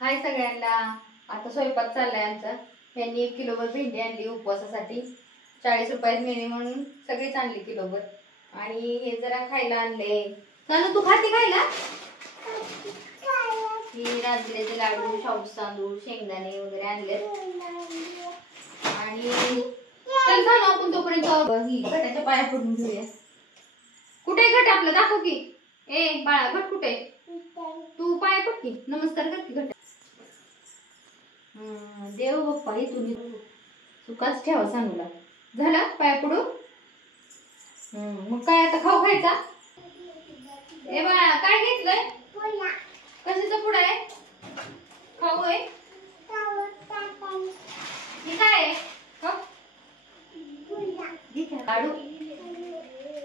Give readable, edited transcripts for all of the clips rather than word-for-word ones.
हाय सगळ्यांना. आता स्वयंपाक चाललाय आमचा. यांनी 1 किलोभर भेंडी आणली उपवासासाठी. 40 रुपयात मिळेल म्हणून सगळीच आणली किलोभर. आणि हे जरा खायला आणले. चालू तू खाते खायला? ही राजगिऱ्याचे लाडू, शाबूचे तांदूळ, शेंगदाणे वगैरे आणले. आणि चल जाणं आपण तोपर्यंत ही घटाच्या पाया पडून घेऊया. कुठे घट आपलं दाखव की. ए बाळा घट कुठे? तू पाया पड की, नमस्कार कर की घट. देव बाप्पा ही तुम्ही सुखाच ठेवा सांगूला. झाला पाया पडू? मग काय आता खाऊ खायचा? ए बाळा काय घेतलंय? कशाचा पुडा आहे? खाऊ आहे? हे काय आहे? लाडू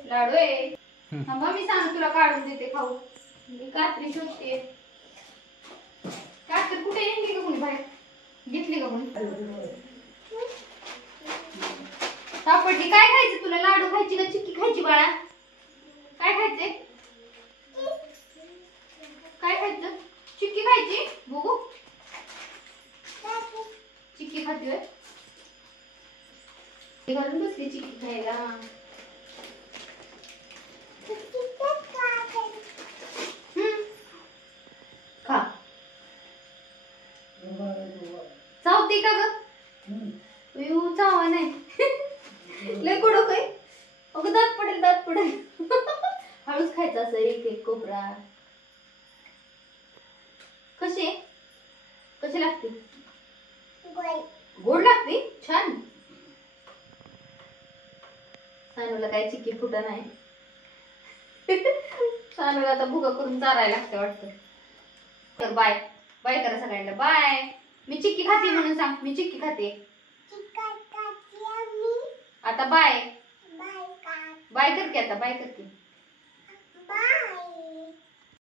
लाडू आहे. थांबा मी सांग तुला काढून देते खाऊ. मी कात्री शोधते. कात्री कुठे येते का कोणी बाहेर? घेतली का कोणी? सापडली. काय खायचं तुला? लाडू खायची का चिक्की खायची बाळा? काय खायचंय? काय खायचं? चिक्की खायची? बघू चिक्की खाते घालून बसली चिक्की खायला. खा. चावते का ग? चावा नाही. लय कडक आहे. अगं दात पडेल दात पडेल. हळूच खायचं असं एक एक कोपरा. कशी कशी लागते? गोड लागते. छान. सानूला काय चिक्की फुटा नाही. सानूला आता भुगा करून चारायला लागते वाटतं. तर बाय बाय करा सगळ्यांना. बाय. मी चिक्की खाते म्हणून सांग. मी चिक्की खाते आता. बाय बाय कर की आता. बाय कर की. बाय.